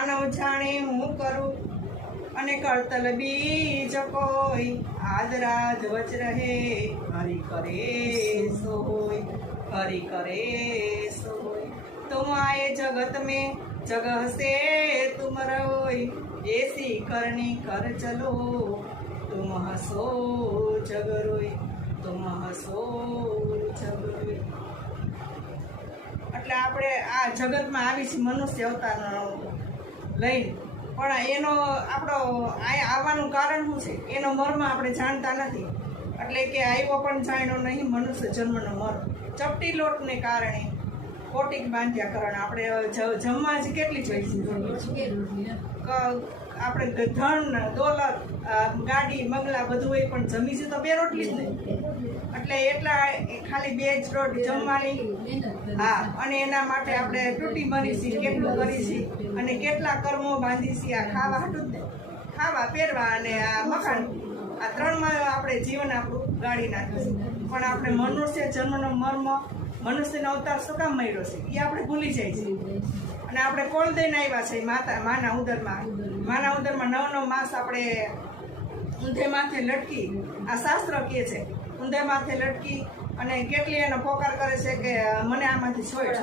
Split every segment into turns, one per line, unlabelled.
માનવ જાણે હું કરું? અને કરતલ બીજ કોઈ આદરા ધ્વજ રહે. હરી કરે સોય હરી કરે સોય તુમાએ જગત મેં, જગ હશે તુમ રોય એ શિખરની કર ચલો તુમ હસો જગ રોય. તુમ હસો જગ રોય. એટલે આપણે આ જગતમાં આવી છે મનુષ્ય અવતારનો લઈને પણ એનો આપણો આ આવવાનું કારણ શું છે? એનો મર્મ આપણે જાણતા નથી. એટલે કે આવ્યો પણ જાણ્યો નહીં મનુષ્ય જન્મનો મર્મ. ચપટી લોટને કારણે કોટિક બાંધ્યા કારણ. આપણે જમવા જ કેટલી જોઈશે આપણે ધન દોલત ગાડી મંગલા બધું હોય પણ જમીશું તો બે રોટલી જ નહીં. એટલે એટલા ખાલી બે જ રોટ જમવાની. હા, અને એના માટે આપણે તૂટી મરીશી કેટલું કરીશી, અને કેટલા કર્મો બાંધીશી આ ખાવા હાટું જ ને ખાવા, પહેરવા અને આ મકાન આ ત્રણમાં આપણે જીવન આપણું ગાડી નાખીશું. પણ આપણે મનુષ્ય જન્મનો મર્મ મનુષ્યનો અવતાર શું કામ મળ્યો છે. એ આપણે ભૂલી જાય છે. અને આપણે કોણ દઈને આવ્યા છે માતા માના ઉદરમાં. માના ઉદરમાં નવ નવ માસ આપણે ઊંધે માથે લટકી આ શાસ્ત્ર કહે છે ઊંધે માથે લટકી અને કેટલી એનો પોકાર કરે છે કે મને આમાંથી છોડ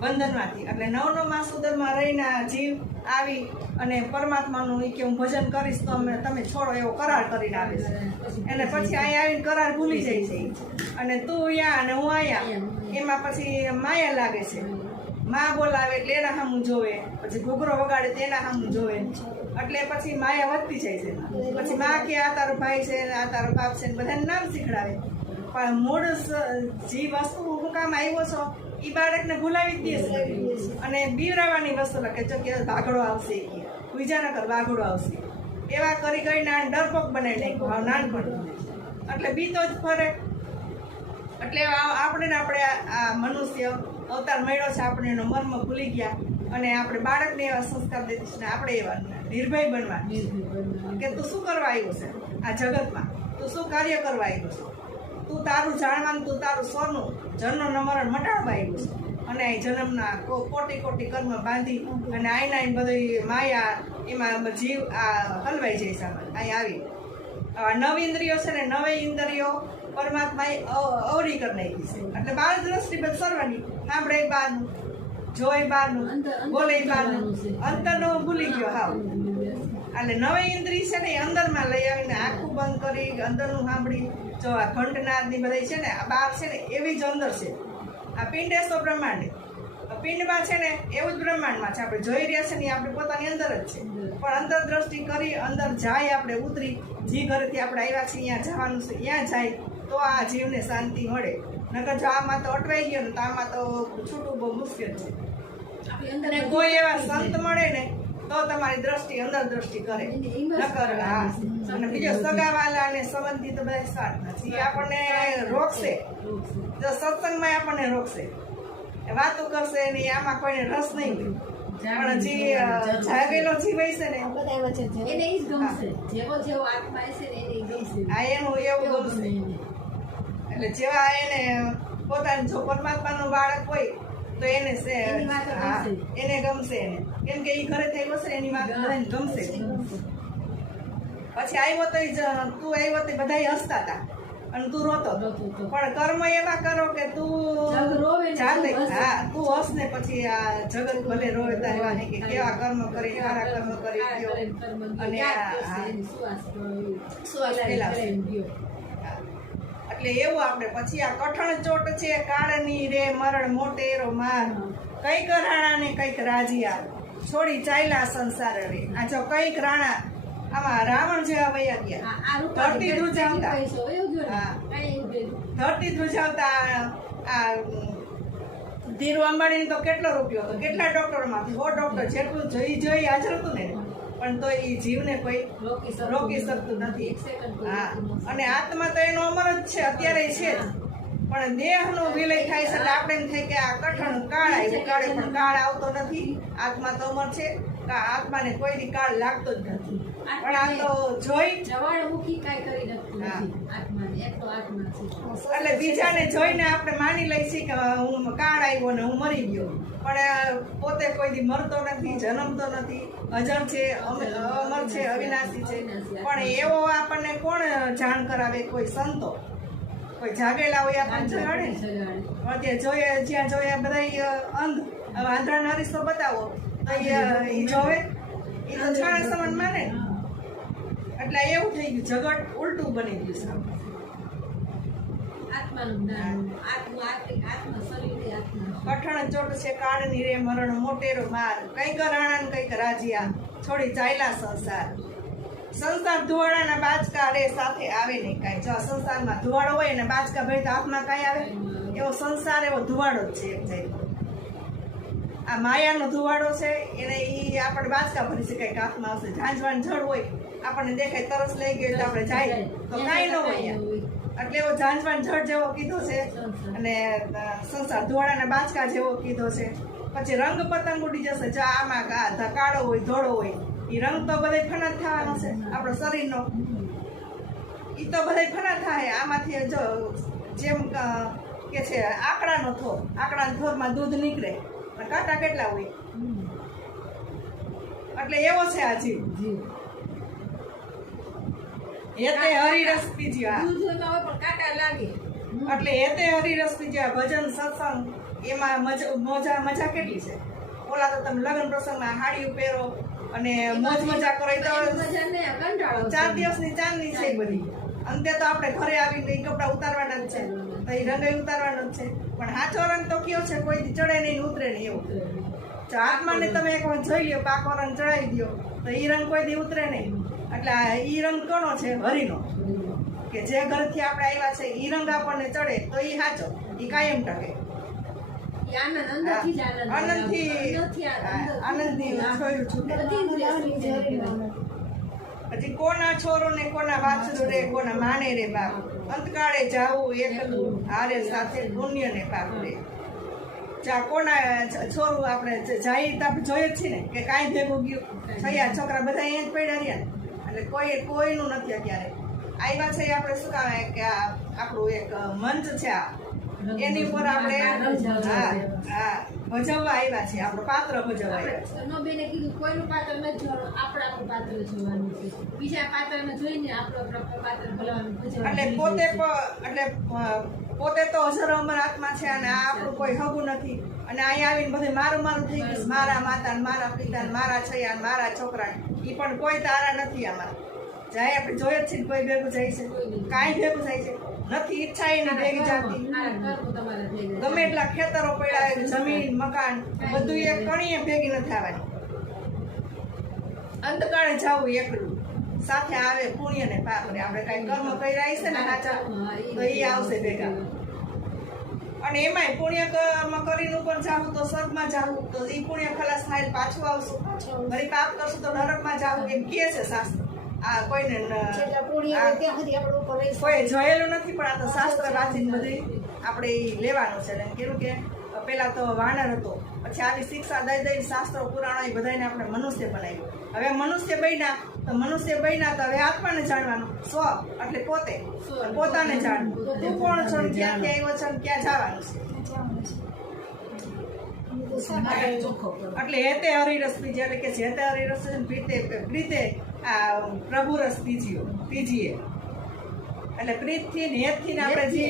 બંધનમાંથી. એટલે નવ નવ માસ ઉદરમાં રહીને જીવ આવી અને પરમાત્માનું એ કે હું ભજન કરીશ તો અમે તમે છોડો એવો કરાર કરીને આવે છે. અને પછી અહીંયા આવીને કરાર ભૂલી જાય છે અને તું અહીંયા અને હું અહીંયા. એમાં પછી માયા લાગે છે. માં બોલાવે એટલે એના સામું જોવે. પછી ઘૂઘરો વગાડે તેના સામું જોવે. એટલે પછી માયા વધતી જાય છે. પછી માં કે આ તારો ભાઈ છે, આ તારો બાપ છે બધાને નામ શીખડાવે. પણ મૂળ જે વસ્તુ હું કામ આવ્યો છો? એ બાળકને ભૂલાવી જ દે છે. અને બીવરાવાની વસ્તુ લખે છે કે ભાગડો આવશે વિજાનગર વાઘડો આવશે. એવા કરી કરીને આ ડરપોક બનાવી નાખ્યો ભાવ નાનપણ એટલે બીતો જ ફરે. એટલે આપણે ને આપણે આ- મનુષ્ય અવતાર મળ્યો છે આપણે એનો મર્મ ભૂલી ગયા. અને આપણે બાળકને એવા સંસ્કાર દેતી છે ને આપણે એવા નિર્ભય બનવા. કે તું શું કરવા આવ્યો છે? આ જગતમાં. તું શું કાર્ય કરવા આવ્યો છે? તું તારું જાણવાનું તું તારું સોનું જન્મ નમરણ મટાડવા આવ્યું છે. અને જન્મના કોટી કોટી કર્મ બાંધી અને આઈના આઈને બધી માયા એમાં જીવ આ હલવાઈ જાય આમાં, અહીં આવી. નવ ઇન્દ્રિયો છે ને નવે ઇન્દ્રિયો પરમાત્માએ અવરી કરી નાખી છે. એટલે બાર દ્રષ્ટિ બધ સર્વની. સાંભળે બારનું બહારનું જોઈ બહારનું બોલે બારનું. બહારનું અંતરનું ભૂલી ગયો હાવ. એટલે નવી ઇન્દ્રિય છે ને એ અંદરમાં લઈ આવીને આખું બંધ કરી અંદરનું સાંભળી. જો આ ઘંટનાદની બધી છે ને આ બાર છે ને એવી જ અંદર છે. આ પિંડ એ તો બ્રહ્માંડ. પિંડમાં છે ને એવું જ બ્રહ્માંડમાં છે. આપણે જોઈ રહ્યા છે ને આપણે પોતાની અંદર જ છે. પણ અંદર દ્રષ્ટિ કરી અંદર જાય આપણે ઉતરી. જે ઘરેથી આપણે આવ્યા છીએ અહીંયા જવાનું છે ત્યાં જાય તો આ જીવને શાંતિ મળે. નકર જો આમાં તો અટવાઈ ગયો ને તો આમાં તો છૂટું બહુ મુશ્કેલ છે. અને કોઈ એવા સંત મળે ને તો તમારી દ્રષ્ટિ અંદર દ્રષ્ટિ કરે. નકર હા. અને બીજો સગાવાલા અને સંબંધી તો બધા સાથ નથી આપણને રોકશે. જો સત્સંગમાં આપણને રોકશે. એ વાતો કરશે ને આમાં કોઈને રસ નહીં પણ જે જાગેલો જીવ છે ને.
એને જ ગમશે. જેવો જેવો આત્મા હશે ને એને ગમશે.
આ એનું એવું ગમશે. એટલે જેવા એને પોતાનું જો પરમાત્માનું બાળક હોય તો એને
એની ગમશે.
એને કેમ કે એ ઘરે થઈ હશે એની વાત બધાને ગમશે. પછી આવ્યો તો તું આવ્યો તો બધા હસતા હતા અને તું રોતો. પણ કર્મ એવા કરો કે તું જાતે
તું
હા તું હસ ને પછી આ જગત ભલે રોવે તારે વાને કે કેવા કર્મ કરી સારા કર્મ કરી ગયો. અને એટલે એવું આપણે પછી આ કઠણ ચોટ છે કાળની રે મરણ મોટેરો માર કંઈક રાણા ને કંઈક રાજીયા છોડી ચાલ્યા સંસાર રે. આ જો કંઈક રાણા આમાં રાવણ જેવા વયા ગયા. ધરતી ધ્રુજાવતા.
કાંઈ.
ધરતી ધ્રુજાવતા આ ધીરુ અંબાણીને તો કેટલો રૂપિયો હતો? કેટલા ડોક્ટરમાંથી? હો ડોક્ટર જેટલું જઈ જોઈ હાજર હતું ને? પણ તો એ જીવને કોઈ
રોકી શકતું
નથી. હા. અને આત્મા તો એનો અમર જ છે અત્યારે છે પણ દેહનો વિલય થાય છે એટલે આપણે એમ થાય કે આ કઠણ કાળ આવ્યો. કાળે પણ કાળ આવતો નથી. આત્મા તો અમર છે. આત્માને કોઈની કાળ લાગતો જ નથી. પણ આ તો જોઈ
જવાળમુખી કાંઈ કરી નથી.
એટલે બીજાને જોઈને આપણે માની લઈશું કે હું કાળ આવ્યો ને હું મરી ગયો. પણ પોતે કોઈ દી મરતો નથી જન્મતો નથી. અજર છે અમ- અમર છે અવિનાશી છે. પણ એવો આપણને કોણ જાણ કરાવે? કોઈ સંતો. કોઈ જાગેલા હોય આપણને જગાડે. અત્યારે જોઈએ જ્યાં જોઈએ બધા અંધ. આંધ્રા નરીસ તો બતાવો. તો એ જોવે. એ તો છાણા સમાન માને. એટલે એવું થઈ ગયું જગત ઉલટું બની ગયું
એ આત્મા
કઠણ ચોટ છે કાળની રે મરણ મોટેરો માર કંઈક રાણા કંઈક રાજીયા. છોડી ચાયલા સંસાર. સંસાર ધુવાડાના બાચકા રે સાથે આવે નહીં કાંઈ. જો સંસારમાં ધુવાડો હોય ને બાચકા ભાઈ તો હાથમાં કાંઈ આવે? એવો સંસાર એવો ધુવાડો જ છે એક જાતનો. આ માયાનો ધુવાડો છે એને ઈ આપણે બાચકા ભરી શકાય કે હાથમાં આવશે. ઝાંઝવાન જળ હોય. આપણને દેખાય તરસ લઈ ગઈ તો આપણે જાય. તો કાંઈ ન હોય એટલે એવો ઝાંઝવાન જળ જેવો કીધો છે. અને સંસાર સંસાર ધોળાના બાચકા જેવો કીધો છે. પછી રંગ પતંગ ઉડી જશે. જો આમાં કા ધકાળો હોય ધોળો હોય એ રંગ તો બધે ફના થવાનો છે આપણો શરીરનો. એ તો બધે ફના થાય. આમાંથી જો જેમ કે છે આકડાનો થોર આકડાના થોરમાં દૂધ નીકળે. અને કાંટા કેટલા હોય? એટલે એવો છે આ જીવ.
જીવ
હેતે હરિરસ
પીજ્યા. પણ કાંટા લાગે.
એટલે હેતે હરિરસ પીજ્યા. આ ભજન સત્સંગ એમાં મજા મજા મજા કેટલી છે? ઓલા તો તમે લગ્ન પ્રસંગમાં હાડીઓ પહેરો અને મોજ મજા કરો એ તો ચાર દિવસની ચાંદની છે બધી. અંતે તો આપણે ઘરે આવીને એ કપડાં ઉતારવાના જ છે. તો એ રંગાઈ ઉતારવાનો જ છે. પણ સાચો રંગ તો કયો છે? કોઈ ચડે નહીં ઉતરે નહીં એવો. હાથમાં ને તમે એક જોઈ લ્યો પાકો રંગ ચડાવી દો તો એ રંગ કોઈ દી ઉતરે નહીં. એટલે ઈ રંગ કોનો છે હરિનો. કે જે ઘરથી આપણે આવ્યા છે ઈ રંગ આપણને ચડે તો ઈ સાચો ઈ કાયમ ટકે.
એ.
પછી કોના છોરો ને કોના વાછરું રે કોના માને રે બાપ? અંતકાળે જાવું એકલું હારે સાથે પુણ્ય ને પાપ રે કોના છોરું આપણે જાય તો આપણે જોઈએ છીએ ને કે કાંઈ ભેગું ગયું. થયા છોકરા બધા અહીંયા જ પડ્યા રહ્યા એટલે કોઈ કોઈનું નથી અત્યારે. આવ્યા છે આપણે શું કહેવાય કે આ આપણું એક મંચ છે આ. એની ઉપર આપણે હા હા ભજવવા આવ્યા છે આપણું પાત્ર ભજવવા આવ્યા
બેને કીધું કોઈનું પાત્ર નથી જોવાનું આપણે આપણું પાત્ર જોવાનું છે. બીજા પાત્રને જોઈને આપણું પાત્ર ભલાવાનું
એટલે પોતે એટલે પોતે તો અજર અમર આત્મા છે અને આ આપણું કોઈ હગું નથી. અને અહીંયા આવીને બધે મારું મારું થઈ ગયું. મારા માતા મારા પિતા મારા છયા મારા છોકરા એ પણ કોઈ તારા નથી આમાં. જાય આપણે જોઈએ જ છીએ કોઈ ભેગું જાય છે. કાંઈ ભેગું જાય છે. નથી ઈચ્છા એની ભેગી જાતી. ગમે એટલા ખેતરો પડ્યા જમીન, મકાન, બધું એક કણીએ ભેગી નથી આવવાની. અંતકાળે જવું એકલું. સાથે આવે પુણ્ય ને પાપ આપણે કઈ કર્મ કર્યા હશે ને સાચા તો એ આવશે ભેગા. અને એમાંય પુણ્ય કર્મ કરીને ઉપર જાવું તો સ્વર્ગમાં જાવું તો એ પુણ્ય ખલાસ થાય પાછું આવશું. વળી પાપ કરશું તો નરકમાં જાવું એમ કહે છે શાસ્ત્ર. આ કોઈને કોઈ જોયેલું નથી પણ આ તો શાસ્ત્ર વાંચીને બધી આપણે એ લેવાનું છે. એટલે કેવું કે પેલા તો વાનર હતો. પછી આવી શિક્ષા દઈ દઈ શાસ્ત્રો, પુરાણો એ બધાને આપણે મનુષ્ય બનાવ્યો. હવે મનુષ્ય બન્યા, તો મનુષ્ય બન્યા તો હવે આત્માને જાણવાનું. સ્વ, એટલે પોતે. પોતાને જાણવું. તું કોણ છો ક્યાં ક્યાં આવ્યો છો ક્યાં જવાનું છે? એટલે હેતે હરિરસ બીજી એટલે કે જેતે હરિરસ છે પ્રીતે આ પ્રભુ રસ પીજીઓ પીજીએ એટલે પ્રીતથી ને હેતથી ને આપણે જે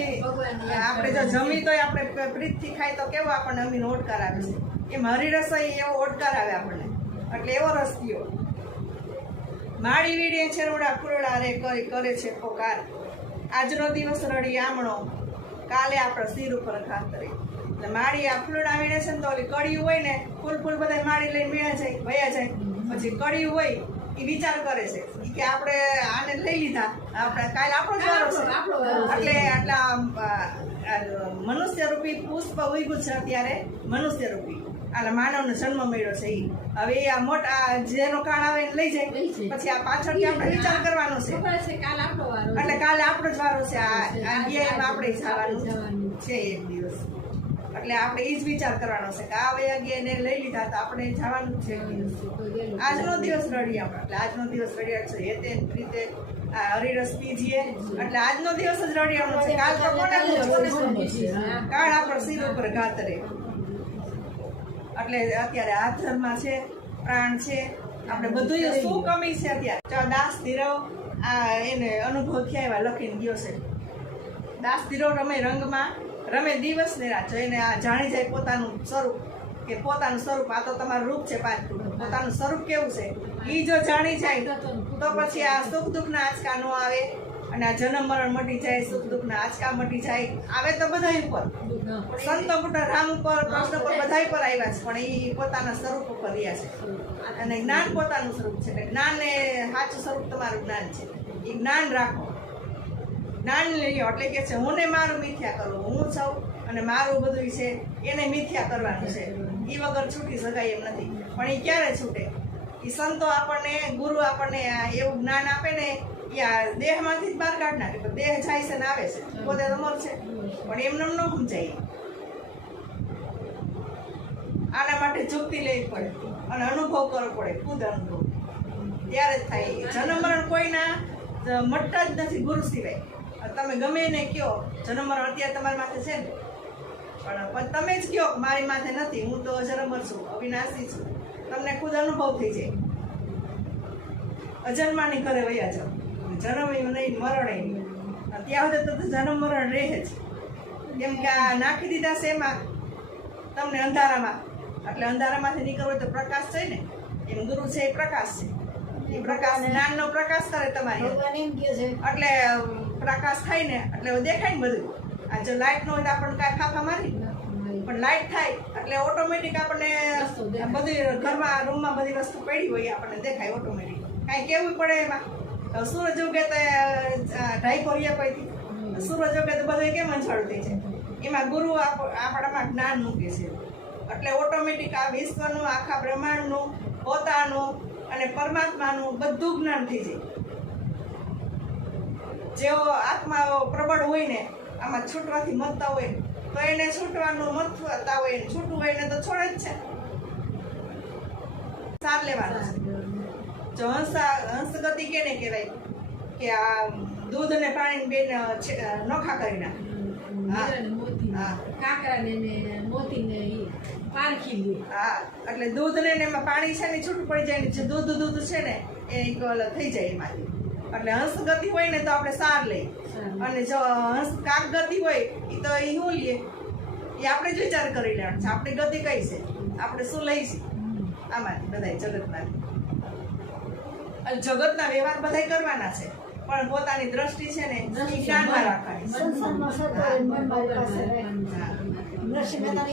આપણે જો જમી તોય આપણે પ્રીતથી ખાય તો કેવો આપણને અમીનો ઓડકાર આવે છે? એમ હરિરસ હોય એવો ઓડકાર આવે આપણને. એટલે એવો રસ પીઓ માળી વીડીએ છેરોડા ફૂલડા રે કરી કરે છે પોકાર. આજનો દિવસ રડી આમણો. કાલે આપણે સિર ઉપર ખાતરે એટલે માળી આ ફૂલડા વીણે છે ને તો ઓલી કડી હોય ને ફૂલ ફૂલ બધા માળી લઈને વીણે જાય વયા જાય. પછી કડી હોય એ વિચાર કરે છે. કે આપણે લઈ લીધા. આપણે કાલે આપણો વારો છે. એટલે આટલા આમ, આ, આ મનુષ્ય રૂપી પુષ્પ ઉગ્યું છે અત્યારે મનુષ્ય રૂપી અને માનવનો જન્મ મળ્યો છે એ હવે આ મોટા આ જેનો કાળ આવે લઈ જાય. પછી આ પાછળથી આપણે વિચાર કરવાનો છે. એટલે કાલે આપણો જ વારો છે. આ આપણે
જવાનું.
છે એક દિવસ. એટલે આપણે એ જ વિચાર કરવાનો છે કે આ વયા ગયા એને લઈ લીધા તો આપણે જવાનું છે. આજનો દિવસ રડીએ આપણે એટલે આજનો દિવસ રડિયા છે. એ તે રીતે હરિરસ પીજીએ. એટલે આજનો દિવસ જ રડિયાનો છે. કાલ તો કોને? કાળ આપણો શિર ઉપર ઘાતરે એટલે અત્યારે હાથરમાં છે પ્રાણ છે. આપણે બધું શું કમી છે અત્યારે? જો દાસ ધીરવ આ એને અનુભવ થયા એવા લખીને ગયો છે. દાસ ધીરવ રમે રંગમાં. રમે દિવસ ને રાત જો આ જાણી જાય પોતાનું સ્વરૂપ, કે પોતાનું સ્વરૂપ આ તો તમારું રૂપ છે પાછું પોતાનું સ્વરૂપ કેવું છે? એ જો જાણી જાય, તો પછી આ સુખ દુઃખના આંચકા ન આવે અને આ જન્મ મરણ મટી જાય, સુખ દુઃખના આંચકા મટી જાય. આવે તો બધા ઉપર. સંતો મોટા રામ ઉપર, કૃષ્ણ ઉપર બધા પર આવ્યા છે, પણ એ પોતાના સ્વરૂપ ઉપર રહ્યા છે. અને જ્ઞાન પોતાનું સ્વરૂપ છે. જ્ઞાન એ સાચું સ્વરૂપ તમારું જ્ઞાન છે. એ જ્ઞાન રાખો. લ્યો એટલે કે છે હું ને મારું મિથ્યા કરવું, હું છું અને મારું બધું છે, એને મિથ્યા કરવાનું છે. એ વગર છૂટી શકાય એમ નથી. પણ એ ક્યારે છૂટે? એ સંતો આપણને, ગુરુ આપણને એવું જ્ઞાન આપે ને એ આ દેહમાંથી જ બહાર કાઢ નાખે. દેહ જાય છે ને આવે છે. પોતે તો છે પણ એમને ન સમજાય. આના માટે ચૂકતી લેવી પડે અને અનુભવ કરવો પડે, ખુદ અનુભવ. ત્યારે જ થાય. જન્મ કોઈના મટતા જ નથી ગુરુ સિવાય. તમે ગમે એને કયો જન્મ અત્યારે તમારી માથે છે ને? પણ પણ તમે જ કયો મારી માથે નથી હું તો અજરમર છું અવિનાશી છું. તમને ખુદ અનુભવ થઈ જાય. અજન્માની ઘરે વયા જાઓ. જન્મ નહીં મરણ નહીં. ત્યાં સુધી તો જન્મ મરણ રહે જ. કેમ કે આ નાખી દીધા છે એમાં તમને અંધારામાં. એટલે અંધારામાંથી નીકળવું તો પ્રકાશ છે ને? એમ ગુરુ છે એ પ્રકાશ છે. એ પ્રકાશ જ્ઞાનનો પ્રકાશ કરે તમારી
કહે છે.
એટલે પ્રકાશ થાય ને એટલે દેખાય ને બધું. આ જો લાઇટ ન હોય તો આપણને કાંઈ ફાફા મારી પણ લાઇટ થાય એટલે ઓટોમેટિક આપણને બધી ઘરમાં રૂમમાં બધી વસ્તુ પડી હોય આપણને દેખાય ઓટોમેટિક કાંઈ કેવું પડે એમાં? સૂરજ ઉગે તો ઢાઈ કોરિયા પૈથી સૂરજ ઉગે તો બધું કેમ થઈ જાય? એમાં ગુરુ આપ- આપણામાં જ્ઞાન મૂકે છે. એટલે ઓટોમેટિક આ વિશ્વનું આખા બ્રહ્માંડનું પોતાનું અને પરમાત્માનું બધું જ્ઞાન થઈ જાય. જેવો આત્મા પ્રબળ હોય ને આમાં છૂટવાથી મતતા હોય તો એને છૂટવાનું મતતા હોય ને છૂટવું હોય ને તો છોડે જ છે. સાર લેવાનું છે. જો હંસા હંસ ગતિ કેને કહેવાય? કે આ દૂધ ને પાણી બેન નોખા કરી નાખે. એટલે દૂધ ને એમાં પાણી છે ને છૂટું પડી જાય ને જે દૂધ દૂધ છે ને એ થઈ જાય એમાંથી. એટલે હંસ ગતિ હોય ને તો આપણે સાર લઈએ. અને જો હંસ કાક ગતિ હોય એ તો એ શું લઈએ. એ આપણે જ વિચાર કરી લેવાનું છે. આપણી ગતિ કઈ છે? આપણે શું લઈશું આમાંથી બધા જગતમાંથી જગતના વ્યવહાર બધા કરવાના છે. પણ પોતાની દ્રષ્ટિ છે ને ધ્યાનમાં રાખવાની.